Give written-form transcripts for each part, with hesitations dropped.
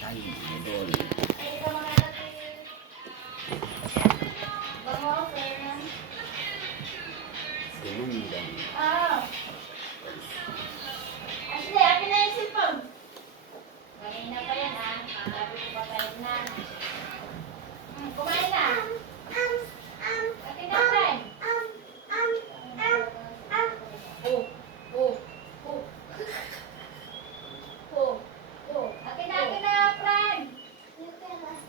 Ay, idol. Gumandang. Ashley, akin na yung cellphone. Kanina pa yan ah. Sabi ko pa tayo na. Kumain na. Akin na, friend. Oh, oh, oh. Oh, oh. Akin na, friend.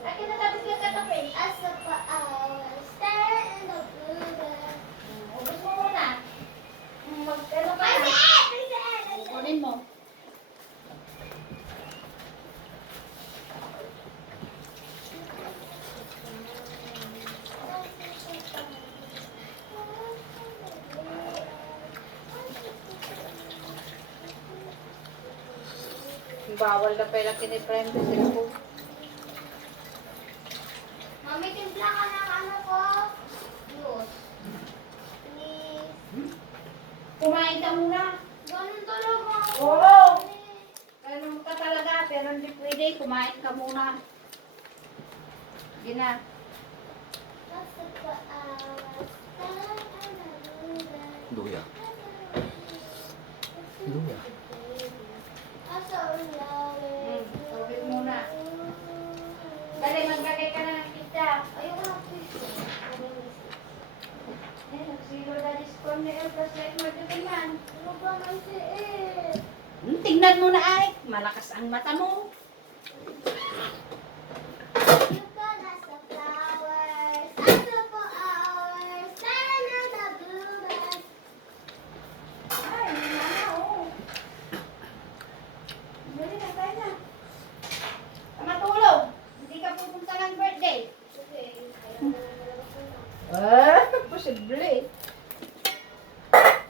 Akin na, tapos ka katapi. Ubus mo muna. Mag-ano ka na. Kunin mo. Bawal na pala kiniprem sa cellphone. Mami, timpla ka ng ano ko. Juice. Please. Kumain ka muna. Ganun talaga ako. Oo. Ganun ka talaga, pero hindi pwede. Kumain ka muna. Hindi na. Luya. Luya. Tubig muna. Dali, maglagay ka na ng pizza. Ayoko ng fish. Eh, nagsilo na discount ni Elpas like magdatingan. Ano ba may siit? Tignan mo na ay. Malakas ang mata mo. You got us the flowers. Also for hours. Sana the bluebirds. Ay, mama, oh. Dali na, tayo na. Matulog. Hindi ka pupunta ng birthday. Okay. Posible.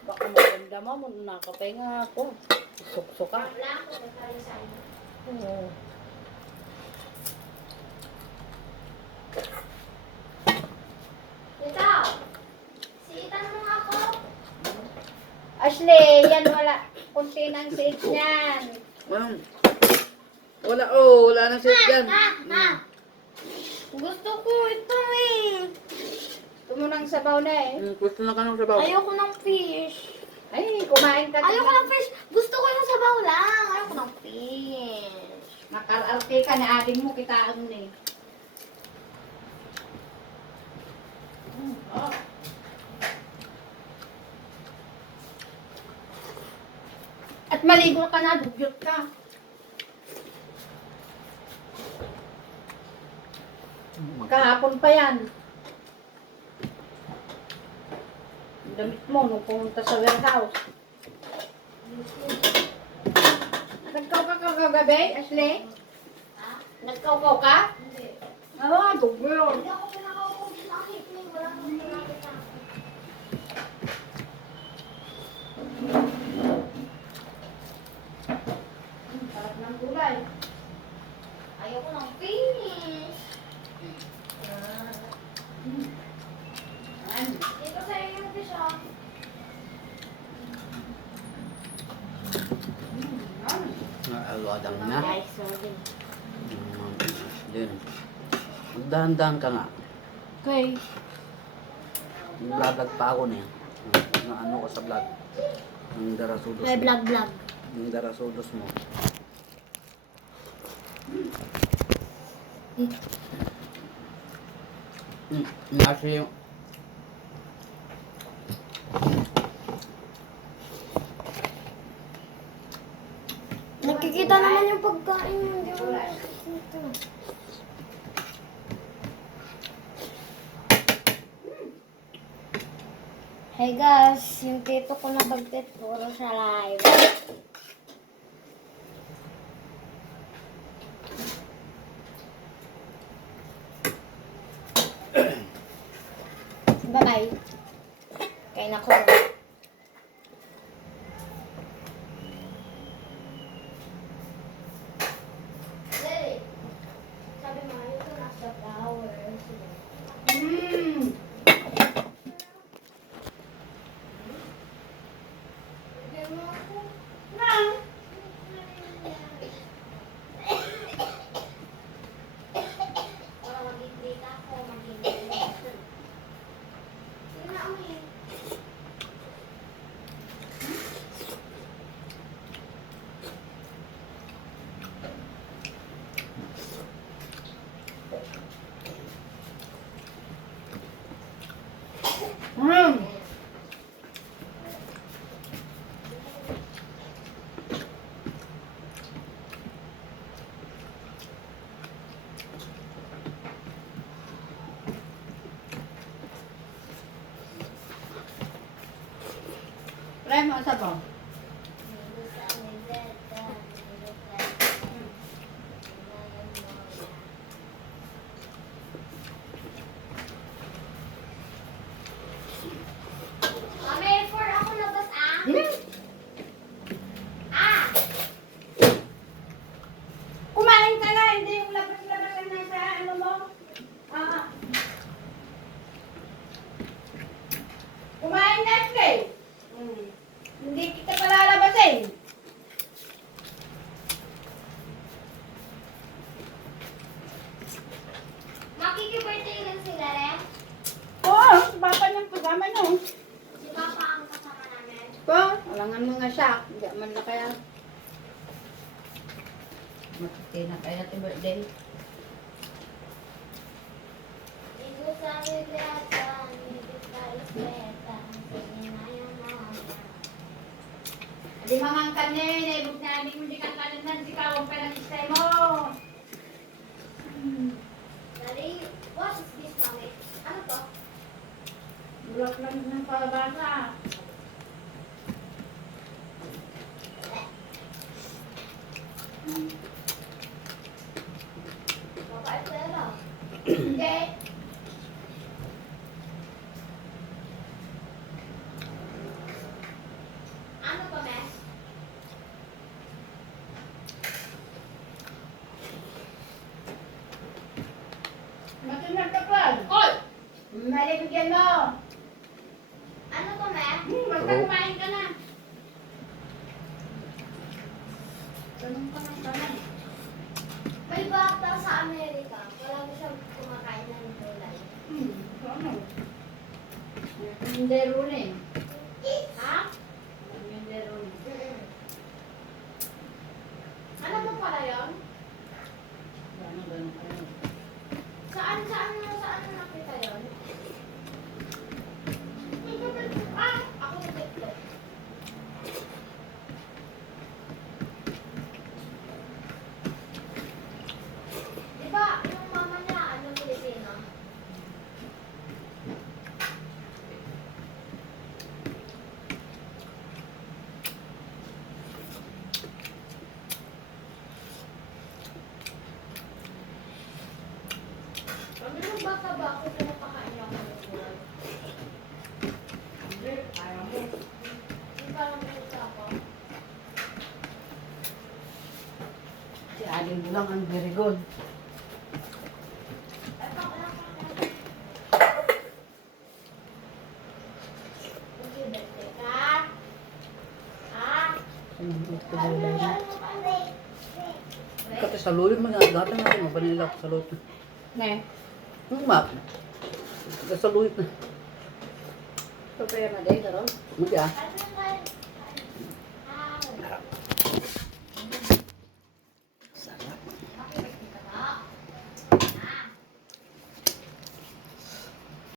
Baka maganda mo, nakapahinga ako. Sukso ka. Wala ako. May kalisan. Oo. Ikaw. Siitan mo ako. Ashley, yan wala. Kunti ng seeds niyan. Wala, wala nang set dyan. Gusto ko ito eh. Gusto mo ng sabaw na eh. Gusto na ka ng sabaw. Ayoko ng fish. Ay, kumain ka. Ayoko ng fish. Gusto ko yung sabaw lang. Ayoko ng fish. Nakararte ka na ating mo, kitaan eh. At maligo ka na, dugyot ka. Kahapon pa yan. Ang damit mo nung pumunta sa warehouse. Nagkaw ka kagabi, Ashley? Ha? Nagkaw ka? Hindi. Ah, dugyot. Hindi ako pinakaupo sa akin. Wala akong pinakita. Sarap ng gulay. Ayoko ng fish. Ano? Dito sa'yo yung fish ah. Naaladang na. Guys, sorry. Din. Magdahan-dahan ka nga. Okay. Naglalag pa ako na yan. Na ano ko sa vlog. Ang darasudos May mo. vlog. Ang darasudos mo. Nasa yung... Nakikita naman yung pagkain mo. Hindi mo nakikita. Hey guys, yung tito ko na bagtit puro sa live. Bye-bye. Kaya na ko. Sabi mo, ito nasa flowers. Mmm. Bigyan mo ako. Na. Try mo sa bang. Mami, for ako labas ah. Hmm? Ah! Kumain ka na, hindi yung labas-labas lang na sa ano mo. Ah. Kumain na, Slay. Hindi kita palalabasin. Makikibirthday rin sila rin. Oo, si Papa niyang kasama niyo. Si Papa ang kasama namin. Oo, walangan mga siya. Hindi man na kaya. Matuti na kaya ti birthday. Ibu sa bigatan, ibu sa ispetan, sige na yung mama. Di mga kanin, ibig namin hindi ka kanan si kawang pa ng istay mo. Dali, what is this, Mami? Ano to? Bulak lang ng palabasa. Papa, ito ano? Hindi. Ano to, Mes? Matunag ka pa. Hoy! Malibigyan mo. Ano to, Mes? Basta kumain ka na. Tanong ka ng tanong. May bata sa Amerika. Palagi siyang kumakain ng gulay. Ano? Hindi ruling. Ha? Hindi ruling. Ano mo pala yun? Ano ganun kayo? Saan nakita yun? Ah! Ako yung TikTok. Diba, yung mama niya, ano, Pilipino? Kami nung bata ba ako, pinapakain ako ng gulay. Hindi, ayaw mo. Hindi pa lang gusto ako. Si Aling Bulang ang very good. Eto, okay, birthday ka. Ah! Kati sa lulit mo na, dati natin mo, panila ko sa lulit. Ne, Yung map. Sa lulit na. problema din, karon. Hindi ah. Ano